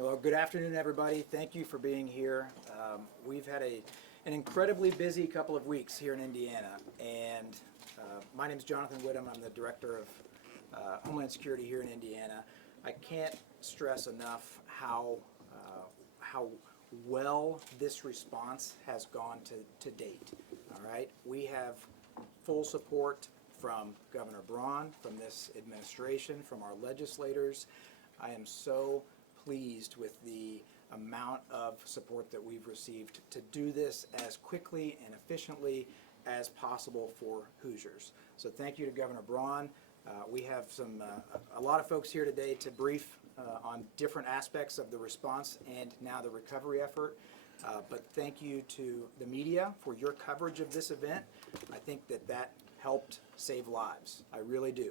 Well, good afternoon, everybody. Thank you for being here. We've had an incredibly busy couple of weeks here in Indiana, and my name is Jonathan Whittam. I'm the Director of Homeland Security here in Indiana. I can't stress enough how well this response has gone to date. All right, we have full support from Governor Braun, from this administration, from our legislators. I am so pleased with the amount of support that we've received to do this as quickly and efficiently as possible for Hoosiers. So thank you to Governor Braun. We have a lot of folks here today to brief on different aspects of the response and now the recovery effort. But thank you to the media for your coverage of this event. I think that helped save lives. I really do.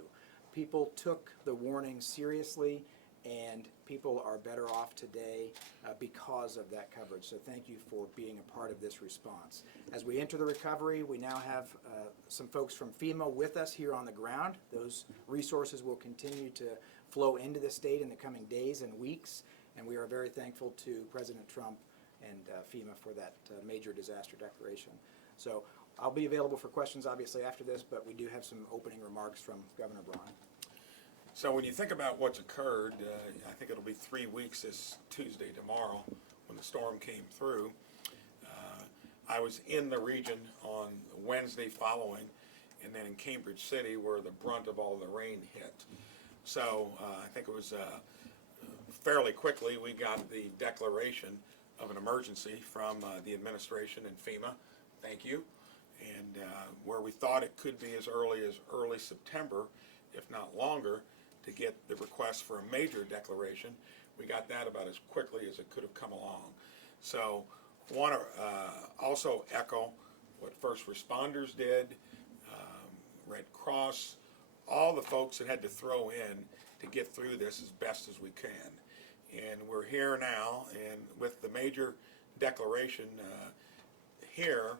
People took the warning seriously, and people are better off today because of that coverage. So thank you for being a part of this response. As we enter the recovery, we now have some folks from FEMA with us here on the ground. Those resources will continue to flow into the state in the coming days and weeks, and we are very thankful to President Trump and FEMA for that major disaster declaration. So I'll be available for questions obviously after this, but we do have some opening remarks from Governor Braun. So when you think about what's occurred, I think it'll be 3 weeks this Tuesday, tomorrow, when the storm came through. I was in the region on Wednesday following, and then in Cambridge City where the brunt of all the rain hit. So I think it was fairly quickly we got the declaration of an emergency from the administration and FEMA. Thank you. And where we thought it could be as early September, if not longer, to get the request for a major declaration, we got that about as quickly as it could have come along. So I want to also echo what first responders did, Red Cross, all the folks that had to throw in to get through this as best as we can. And we're here now, and with the major declaration here,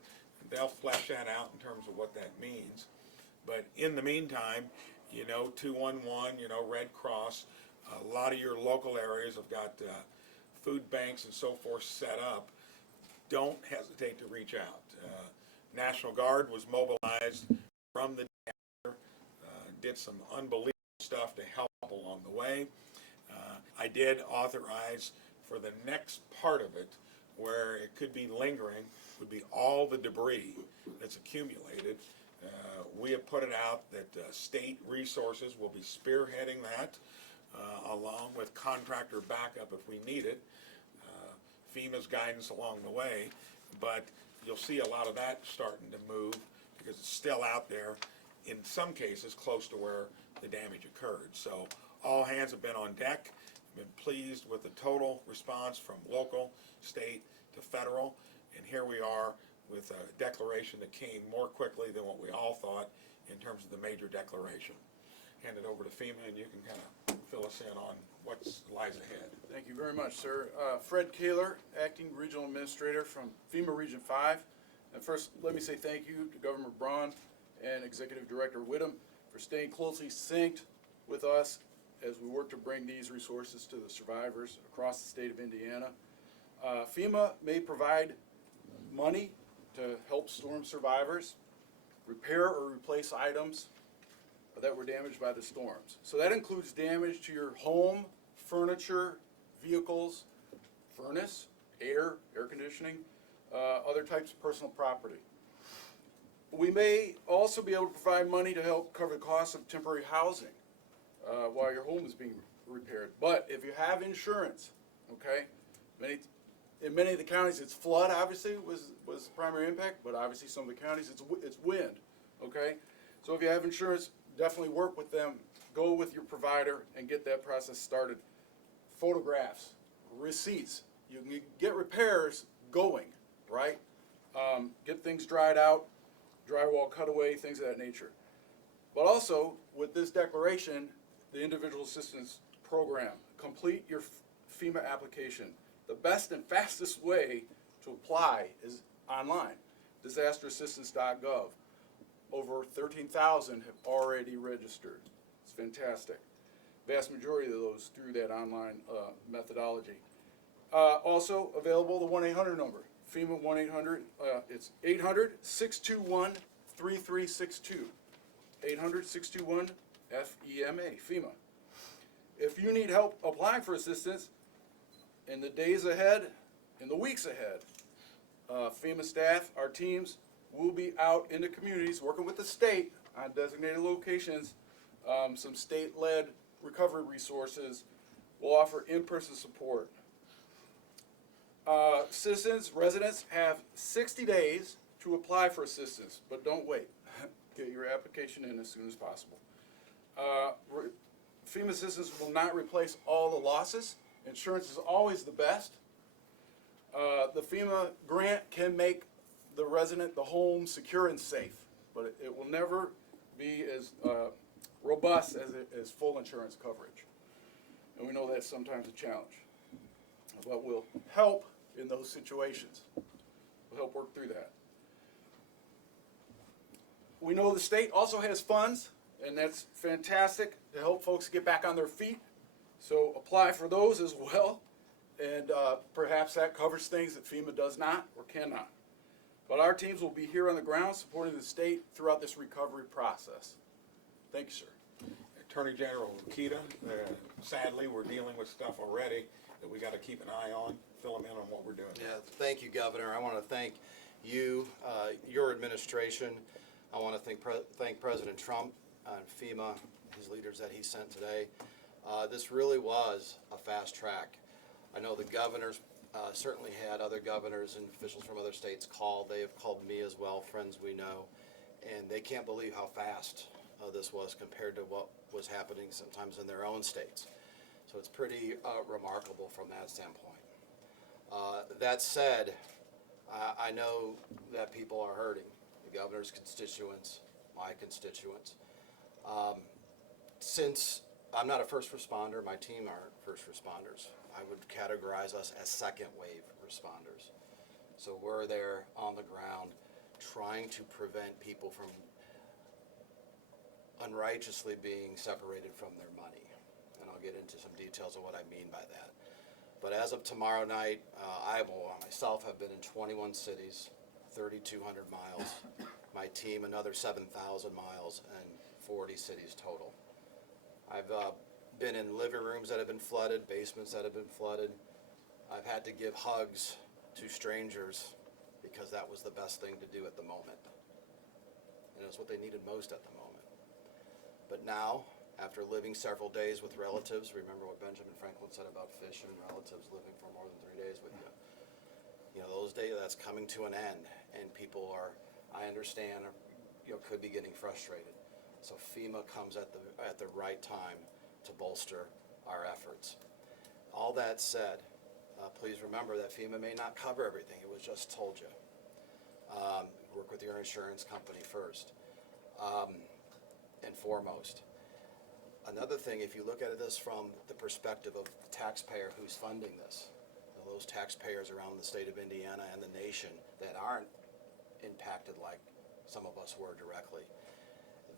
they'll flesh that out in terms of what that means. But in the meantime, 211, Red Cross, a lot of your local areas have got food banks and so forth set up. Don't hesitate to reach out. National Guard was mobilized from the disaster, did some unbelievable stuff to help along the way. I did authorize for the next part of it, where it could be lingering, would be all the debris that's accumulated. We have put it out that state resources will be spearheading that, along with contractor backup if we need it, FEMA's guidance along the way, but you'll see a lot of that starting to move because it's still out there, in some cases close to where the damage occurred. So all hands have been on deck. I've been pleased with the total response from local, state to federal, and here we are with a declaration that came more quickly than what we all thought in terms of the major declaration. Hand it over to FEMA, and you can kind of fill us in on what lies ahead. Thank you very much, sir. Fred Kaler, Acting Regional Administrator from FEMA Region 5. And first, let me say thank you to Governor Braun and Executive Director Whittam for staying closely synced with us as we work to bring these resources to the survivors across the state of Indiana. FEMA may provide money to help storm survivors repair or replace items that were damaged by the storms. So that includes damage to your home, furniture, vehicles, furnace, air conditioning, other types of personal property. We may also be able to provide money to help cover the cost of temporary housing while your home is being repaired. But if you have insurance, okay, in many of the counties it's flood, obviously, was the primary impact, but obviously some of the counties it's wind, okay? So if you have insurance, definitely work with them, go with your provider and get that process started. Photographs, receipts, you can get repairs going, right? Get things dried out, drywall cutaway, things of that nature. But also, with this declaration, the Individual Assistance Program, complete your FEMA application. The best and fastest way to apply is online, disasterassistance.gov. Over 13,000 have already registered. It's fantastic. Vast majority of those through that online methodology. Also available, the 1-800 number, FEMA 1-800, it's 800-621-3362. 800-621-FEMA, FEMA. If you need help applying for assistance in the days ahead, in the weeks ahead, FEMA staff, our teams, will be out in the communities working with the state on designated locations, some state-led recovery resources. We'll offer in-person support. Citizens, residents have 60 days to apply for assistance, but don't wait. Get your application in as soon as possible. FEMA assistance will not replace all the losses. Insurance is always the best. The FEMA grant can make the resident, the home, secure and safe, but it will never be as robust as full insurance coverage. And we know that's sometimes a challenge. But we'll help in those situations. We'll help work through that. We know the state also has funds, and that's fantastic to help folks get back on their feet. So apply for those as well. And perhaps that covers things that FEMA does not or cannot. But our teams will be here on the ground supporting the state throughout this recovery process. Thank you, sir. Attorney General Kita, sadly, we're dealing with stuff already that we got to keep an eye on. Fill them in on what we're doing. Yeah, thank you, Governor. I want to thank you, your administration. I want to thank President Trump and FEMA, his leaders that he sent today. This really was a fast track. I know the governors certainly had other governors and officials from other states called. They have called me as well, friends we know, and they can't believe how fast this was compared to what was happening sometimes in their own states. So it's pretty remarkable from that standpoint. That said, I know that people are hurting, the governor's constituents, my constituents. Since I'm not a first responder, my team aren't first responders. I would categorize us as second wave responders. So we're there on the ground trying to prevent people from unrighteously being separated from their money. And I'll get into some details of what I mean by that. But as of tomorrow night, I myself have been in 21 cities, 3,200 miles. My team, another 7,000 miles and 40 cities total. I've been in living rooms that have been flooded, basements that have been flooded. I've had to give hugs to strangers because that was the best thing to do at the moment. And it was what they needed most at the moment. But now, after living several days with relatives, remember what Benjamin Franklin said about fish and relatives living for more than 3 days with you. You know, those days, that's coming to an end, and people are, I understand, could be getting frustrated. So FEMA comes at the right time to bolster our efforts. All that said, please remember that FEMA may not cover everything. It was just told you. Work with your insurance company first and foremost. Another thing, if you look at this from the perspective of the taxpayer who's funding this, those taxpayers around the state of Indiana and the nation that aren't impacted like some of us were directly,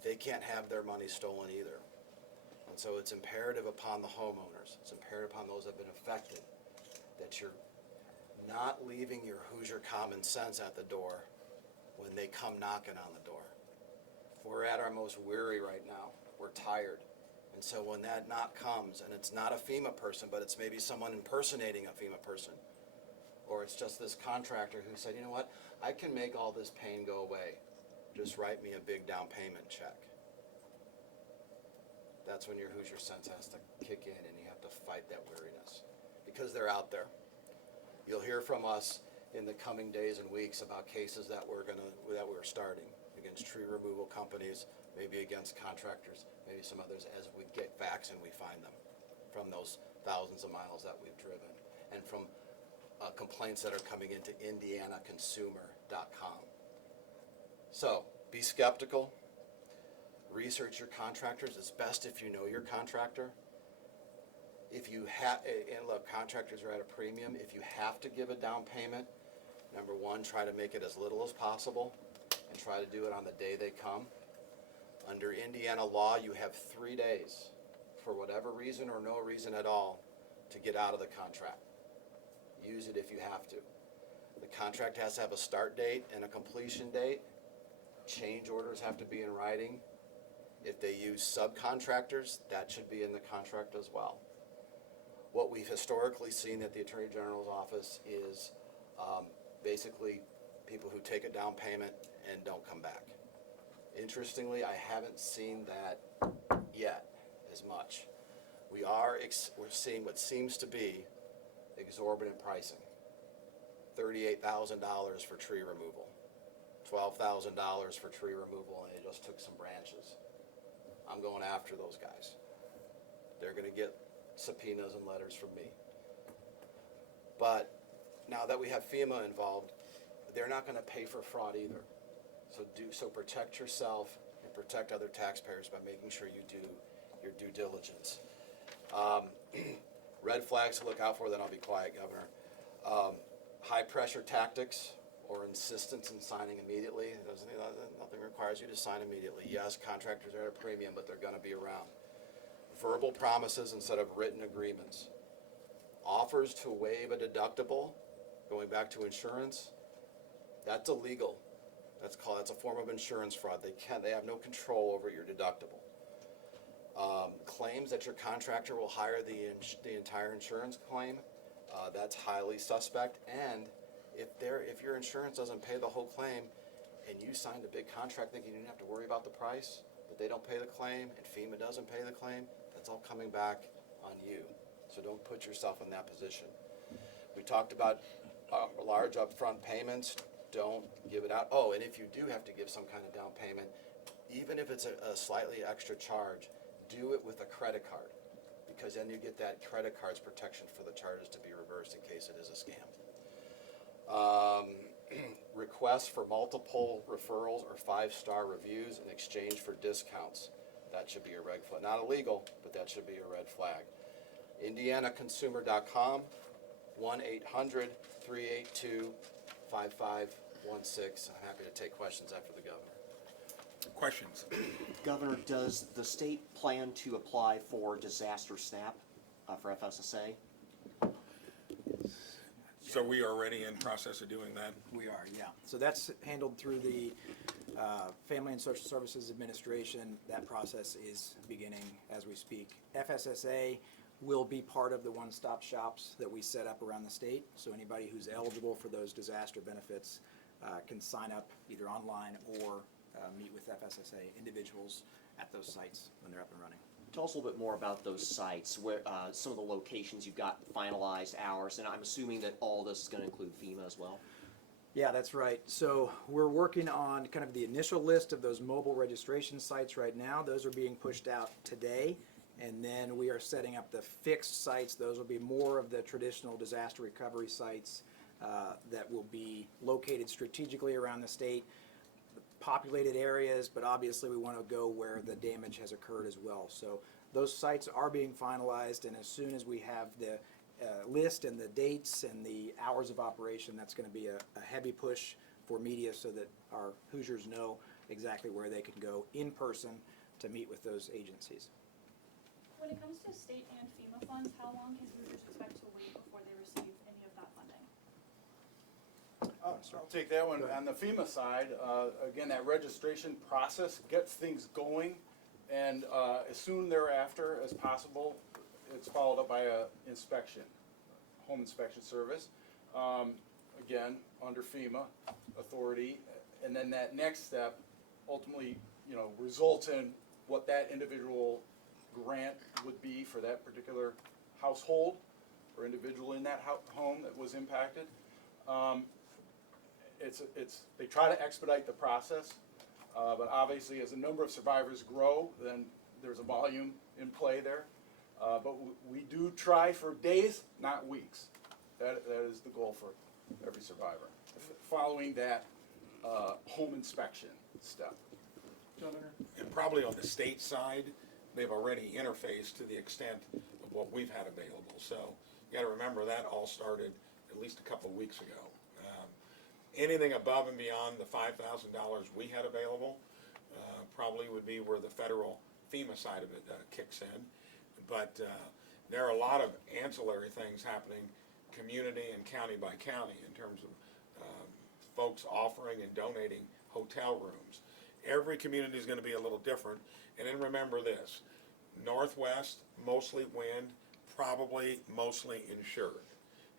they can't have their money stolen either. And so it's imperative upon the homeowners, it's imperative upon those that have been affected, that you're not leaving your Hoosier common sense at the door when they come knocking on the door. We're at our most weary right now. We're tired. And so when that knock comes, and it's not a FEMA person, but it's maybe someone impersonating a FEMA person, or it's just this contractor who said, you know what, I can make all this pain go away. Just write me a big down payment check. That's when your Hoosier sense has to kick in and you have to fight that weariness because they're out there. You'll hear from us in the coming days and weeks about cases that we're starting against tree removal companies, maybe against contractors, maybe some others as we get facts and we find them from those thousands of miles that we've driven and from complaints that are coming into indianaconsumer.com. So be skeptical, research your contractors. It's best if you know your contractor. If you have, and look, contractors are at a premium. If you have to give a down payment, number one, try to make it as little as possible and try to do it on the day they come. Under Indiana law, you have 3 days for whatever reason or no reason at all to get out of the contract. use it if you have to. The contract has to have a start date and a completion date. Change orders have to be in writing. If they use subcontractors, that should be in the contract as well. What we've historically seen at the Attorney General's office is basically people who take a down payment and don't come back. Interestingly, I haven't seen that yet as much. We're seeing what seems to be exorbitant pricing. $38,000 for tree removal, $12,000 for tree removal, and they just took some branches. I'm going after those guys. They're going to get subpoenas and letters from me. But now that we have FEMA involved, they're not going to pay for fraud either. So protect yourself and protect other taxpayers by making sure you do your due diligence. Red flags to look out for, then I'll be quiet, Governor. High pressure tactics or insistence in signing immediately. Nothing requires you to sign immediately. Yes, contractors are at a premium, but they're going to be around. Verbal promises instead of written agreements. Offers to waive a deductible, going back to insurance, that's illegal. That's a form of insurance fraud. They have no control over your deductible. Claims that your contractor will hire the entire insurance claim, that's highly suspect. And if your insurance doesn't pay the whole claim, and you signed a big contract thinking you didn't have to worry about the price, but they don't pay the claim, and FEMA doesn't pay the claim, that's all coming back on you. So don't put yourself in that position. We talked about large upfront payments. Don't give it out. Oh, and if you do have to give some kind of down payment, even if it's a slightly extra charge, do it with a credit card, because then you get that credit card's protection for the charges to be reversed in case it is a scam. Requests for multiple referrals or 5-star reviews in exchange for discounts. That should be a red flag. Not illegal, but that should be a red flag. IndianaConsumer.com, 1-800-382-5516. I'm happy to take questions after the governor. Questions? Governor, does the state plan to apply for disaster SNAP for FSSA? So we are already in process of doing that? We are, yeah. So that's handled through the Family and Social Services Administration. That process is beginning as we speak. FSSA will be part of the one-stop shops that we set up around the state. So anybody who's eligible for those disaster benefits can sign up either online or meet with FSSA individuals at those sites when they're up and running. Tell us a little bit more about those sites, where some of the locations you've got finalized hours, and I'm assuming that all this is going to include FEMA as well. Yeah, that's right. So we're working on kind of the initial list of those mobile registration sites right now. Those are being pushed out today. And then we are setting up the fixed sites. Those will be more of the traditional disaster recovery sites that will be located strategically around the state, populated areas, but obviously we want to go where the damage has occurred as well. So those sites are being finalized, and as soon as we have the list and the dates and the hours of operation, that's going to be a heavy push for media so that our Hoosiers know exactly where they can go in person to meet with those agencies. When it comes to state and FEMA funds, how long can Hoosiers expect to wait before they receive any of that funding? I'll take that one. On the FEMA side, again, that registration process gets things going, and as soon thereafter as possible, it's followed up by a inspection, home inspection service. Again, under FEMA authority, and then that next step ultimately, results in what that individual grant would be for that particular household or individual in that home that was impacted. They try to expedite the process, but obviously as the number of survivors grow, then there's a volume in play there. But we do try for days, not weeks. That is the goal for every survivor, following that home inspection step. And probably on the state side, they've already interfaced to the extent of what we've had available. So you got to remember that all started at least a couple of weeks ago. Anything above and beyond the $5,000 we had available probably would be where the federal FEMA side of it kicks in. But there are a lot of ancillary things happening community and county by county in terms of folks offering and donating hotel rooms. Every community is going to be a little different. And then remember this, Northwest, mostly wind, probably mostly insured.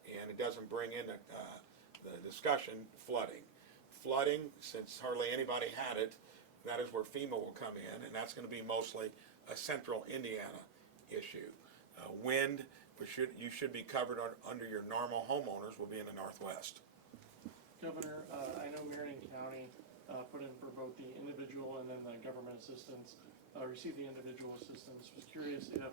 And it doesn't bring in the discussion flooding. Flooding, since hardly anybody had it, that is where FEMA will come in, and that's going to be mostly a central Indiana issue. Wind, you should be covered under your normal homeowners, will be in the Northwest. Governor, I know Marion County put in for both the individual and then the government assistance, received the individual assistance. Was curious if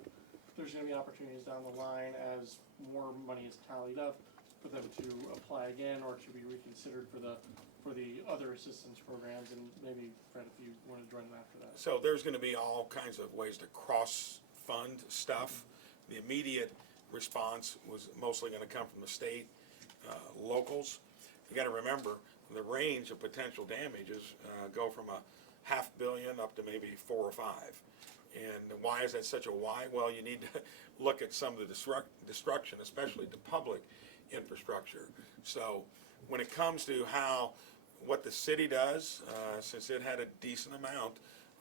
there's going to be opportunities down the line as more money is tallied up for them to apply again or to be reconsidered for the other assistance programs, and maybe Fred, if you want to join them after that. So there's going to be all kinds of ways to cross-fund stuff. The immediate response was mostly going to come from the state, locals. You got to remember, the range of potential damages go from $500 million up to maybe 4 or 5. And why is that such a why? Well, you need to look at some of the destruction, especially to public infrastructure. So when it comes to what the city does, since it had a decent amount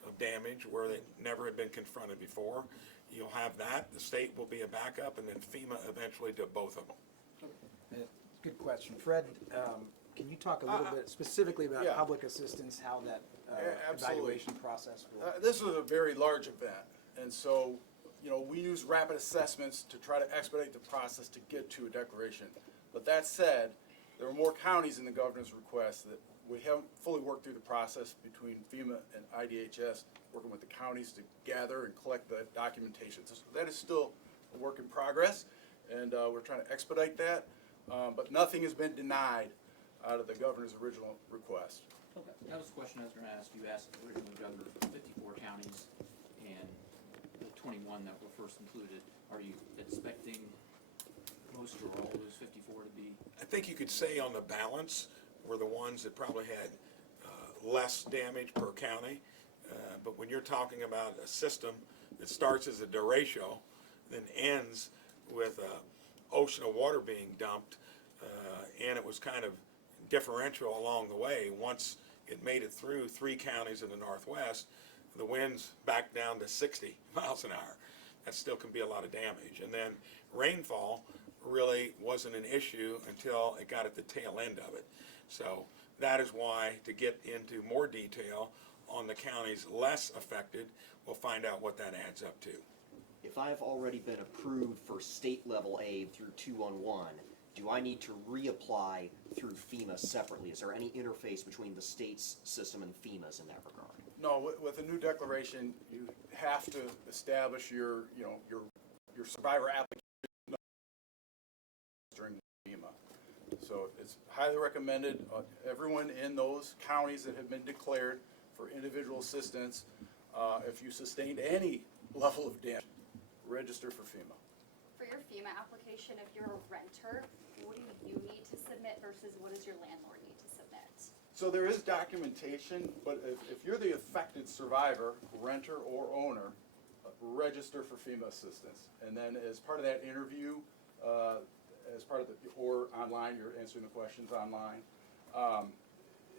of damage where they never had been confronted before, you'll have that. The state will be a backup, and then FEMA eventually to both of them. Good question. Fred, can you talk a little bit specifically about yeah. public assistance, how that Absolutely. evaluation process will? This was a very large event, and so, we use rapid assessments to try to expedite the process to get to a declaration. But that said, there are more counties in the governor's request that we haven't fully worked through the process between FEMA and IDHS, working with the counties to gather and collect the documentation. So that is still a work in progress, and we're trying to expedite that. But nothing has been denied out of the governor's original request. Okay. That was the question I was gonna ask. You asked originally, Governor, 54 counties and the 21 that were first included. Are you expecting most or all those 54 to be? I think you could say on the balance were the ones that probably had less damage per county. But when you're talking about a system that starts as a derecho, then ends with an ocean of water being dumped, and it was kind of differential along the way. Once it made it through 3 counties in the Northwest, the winds back down to 60 miles an hour. That still can be a lot of damage. And then rainfall really wasn't an issue until it got at the tail end of it. So that is why, to get into more detail on the counties less affected, we'll find out what that adds up to. If I've already been approved for state level aid through 211, do I need to reapply through FEMA separately? Is there any interface between the state's system and FEMA's in that regard? No, with a new declaration, you have to establish your survivor application during FEMA. So it's highly recommended, everyone in those counties that have been declared for individual assistance, if you sustained any level of damage, register for FEMA. For your FEMA application, if you're a renter, what do you need to submit versus what does your landlord need to submit? So there is documentation, but if you're the affected survivor, renter or owner, register for FEMA assistance. And then as part of that interview, or online, you're answering the questions online,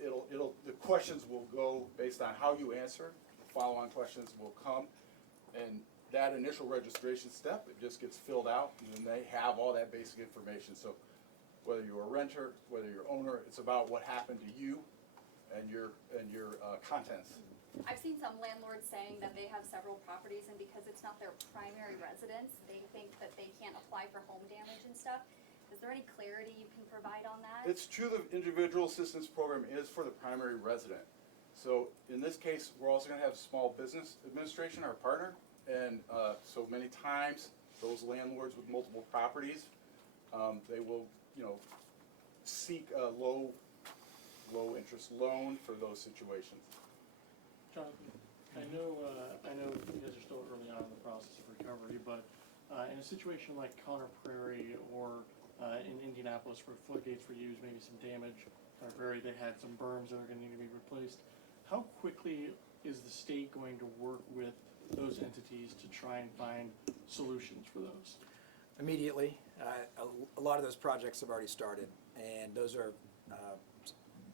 the questions will go based on how you answer. Follow-on questions will come, and that initial registration step, it just gets filled out, and then they have all that basic information. So whether you're a renter, whether you're owner, it's about what happened to you and your contents. I've seen some landlords saying that they have several properties and because it's not their primary residence, they think that they can't apply for home damage and stuff. Is there any clarity you can provide on that? It's true, the individual assistance program is for the primary resident. So in this case, we're also gonna have Small Business Administration, our partner, and so many times, those landlords with multiple properties, they will, seek a low interest loan for those situations. Jonathan, I know you guys are still early on in the process of recovery, but in a situation like Conner Prairie or in Indianapolis where floodgates were used, maybe some damage, Conner Prairie, they had some berms that are going to need to be replaced. How quickly is the state going to work with those entities to try and find solutions for those? Immediately. A lot of those projects have already started, and those are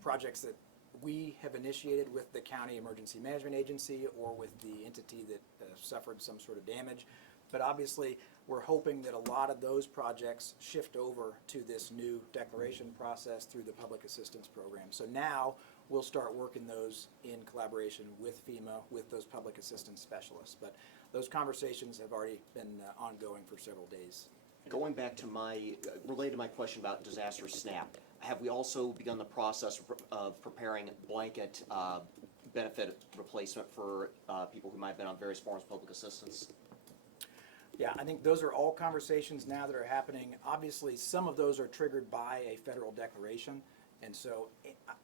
projects that we have initiated with the County Emergency Management Agency or with the entity that suffered some sort of damage. But obviously, we're hoping that a lot of those projects shift over to this new declaration process through the Public Assistance Program. So now, we'll start working those in collaboration with FEMA, with those public assistance specialists. But those conversations have already been ongoing for several days. Going back to related to my question about disaster SNAP, have we also begun the process of preparing blanket benefit replacement for people who might have been on various forms of public assistance? Yeah, I think those are all conversations now that are happening. Obviously, some of those are triggered by a federal declaration. And so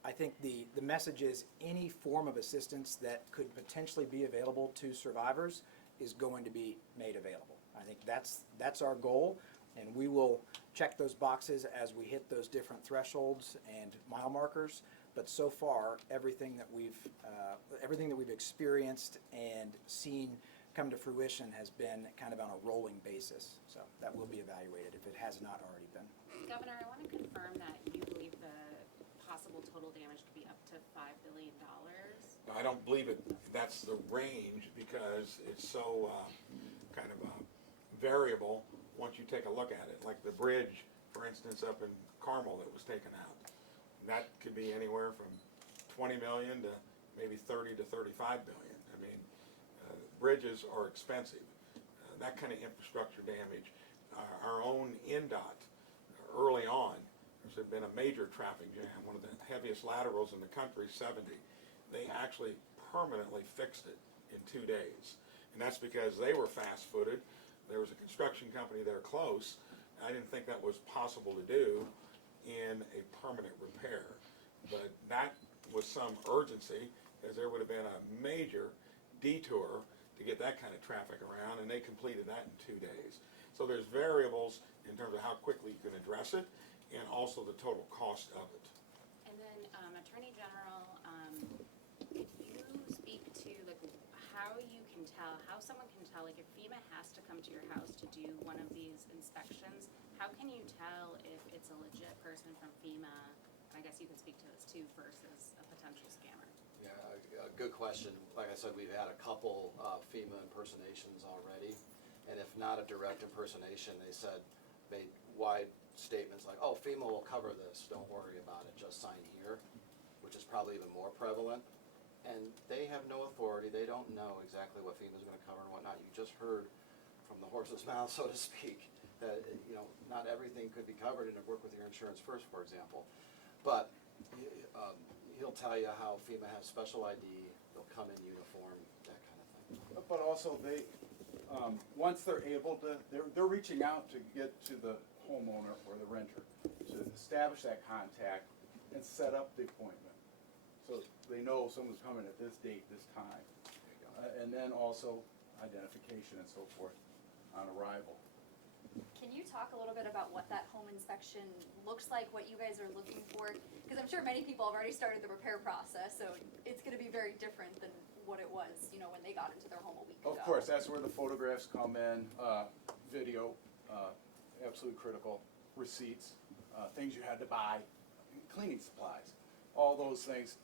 I think the message is any form of assistance that could potentially be available to survivors is going to be made available. I think that's our goal, and we will check those boxes as we hit those different thresholds and mile markers. But so far, everything that we've experienced and seen come to fruition has been kind of on a rolling basis. So that will be evaluated if it has not already been. Governor, I want to confirm that you believe the possible total damage could be up to $5 billion. I don't believe it. That's the range because it's so kind of variable once you take a look at it. Like the bridge, for instance, up in Carmel that was taken out. That could be anywhere from 20 million to maybe 30 to 35 billion. I mean, bridges are expensive. That kind of infrastructure damage. Our own NDOT, early on, there's been a major traffic jam, one of the heaviest laterals in the country, 70. They actually permanently fixed it in 2 days. And that's because they were fast-footed. There was a construction company there close. I didn't think that was possible to do in a permanent repair. But that was some urgency, as there would have been a major detour to get that kind of traffic around, and they completed that in 2 days. So there's variables in terms of how quickly you can address it, and also the total cost of it. And then, Attorney General, if you speak to like how you can tell, how someone can tell, like if FEMA has to come to your house to do one of these inspections, how can you tell if it's a legit person from FEMA? I guess you could speak to this too versus a potential scammer. Yeah, a good question. Like I said, we've had a couple FEMA impersonations already, and if not a direct impersonation, they made wide statements like, oh, FEMA will cover this, don't worry about it, just sign here, which is probably even more prevalent. And they have no authority, they don't know exactly what FEMA's gonna cover and whatnot. You just heard from the horse's mouth, so to speak, that, not everything could be covered and work with your insurance first, for example. But he'll tell you how FEMA has special ID, they'll come in uniform, that kind of thing. But also they, once they're able to, they're reaching out to get to the homeowner or the renter to establish that contact and set up the appointment. So they know someone's coming at this date, this time. And then also identification and so forth on arrival. Can you talk a little bit about what that home inspection looks like, what you guys are looking for? Because I'm sure many people have already started the repair process, so it's gonna be very different than what it was, when they got into their home a week ago. Of course, that's where the photographs come in, video, absolutely critical, receipts, things you had to buy, cleaning supplies. All those things,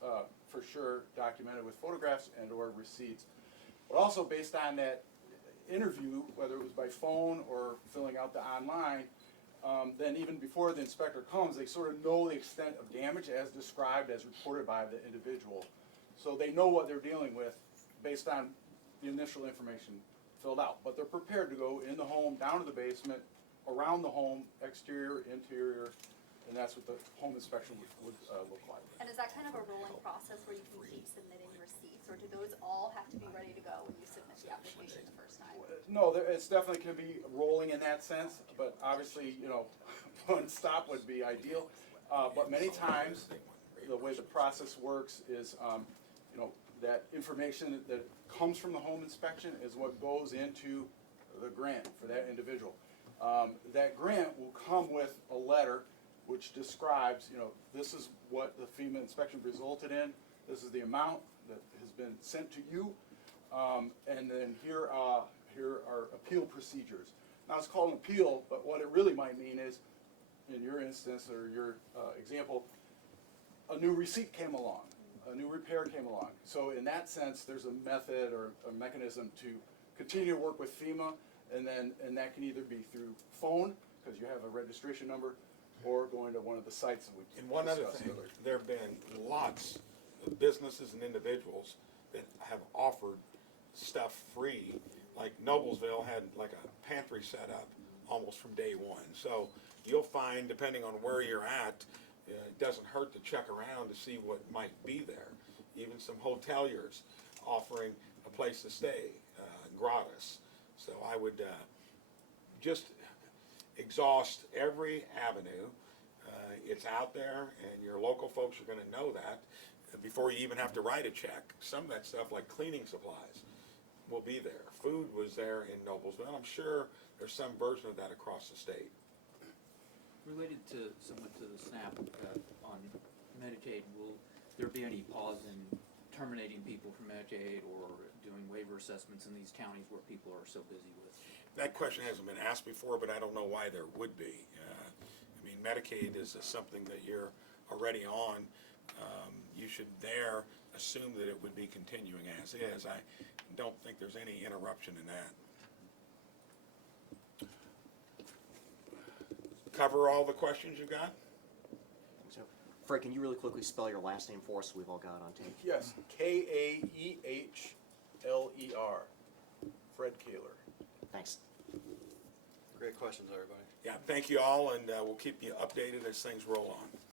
for sure, documented with photographs and or receipts. But also based on that interview, whether it was by phone or filling out the online, then even before the inspector comes, they sort of know the extent of damage as described, as reported by the individual. So they know what they're dealing with based on the initial information filled out. But they're prepared to go in the home, down to the basement, around the home, exterior, interior, and that's what the home inspection would look like. And is that kind of a rolling process where you can keep submitting receipts, or do those all have to be ready to go when you submit the application the first time? No, it's definitely can be rolling in that sense, but obviously, one stop would be ideal. But many times, the way the process works is, that information that comes from the home inspection is what goes into the grant for that individual. That grant will come with a letter which describes, this is what the FEMA inspection resulted in, this is the amount that has been sent to you, and then here are appeal procedures. Now, it's called an appeal, but what it really might mean is, in your instance or your example, a new receipt came along, a new repair came along. So in that sense, there's a method or a mechanism to continue to work with FEMA, and that can either be through phone, because you have a registration number, or going to one of the sites that we And one other discussed thing, earlier. there have been lots of businesses and individuals that have offered stuff free. Like Noblesville had like a pantry set up almost from day one. So you'll find, depending on where you're at, it doesn't hurt to check around to see what might be there. Even some hoteliers offering a place to stay, gratis. So I would just exhaust every avenue. It's out there, and your local folks are going to know that before you even have to write a check. Some of that stuff, like cleaning supplies, will be there. Food was there in Noblesville. I'm sure there's some version of that across the state. Related to somewhat to the SNAP on Medicaid, will there be any pause in terminating people from Medicaid or doing waiver assessments in these counties where people are so busy with? That question hasn't been asked before, but I don't know why there would be. I mean, Medicaid is something that you're already on. You should there assume that it would be continuing as is. I don't think there's any interruption in that. Cover all the questions you got? So, Fred, can you really quickly spell your last name for us so we've all got it on tape? Yes, Kaehler. Fred Kaehler. Thanks. Great questions, everybody. Yeah, thank you all, and we'll keep you updated as things roll on.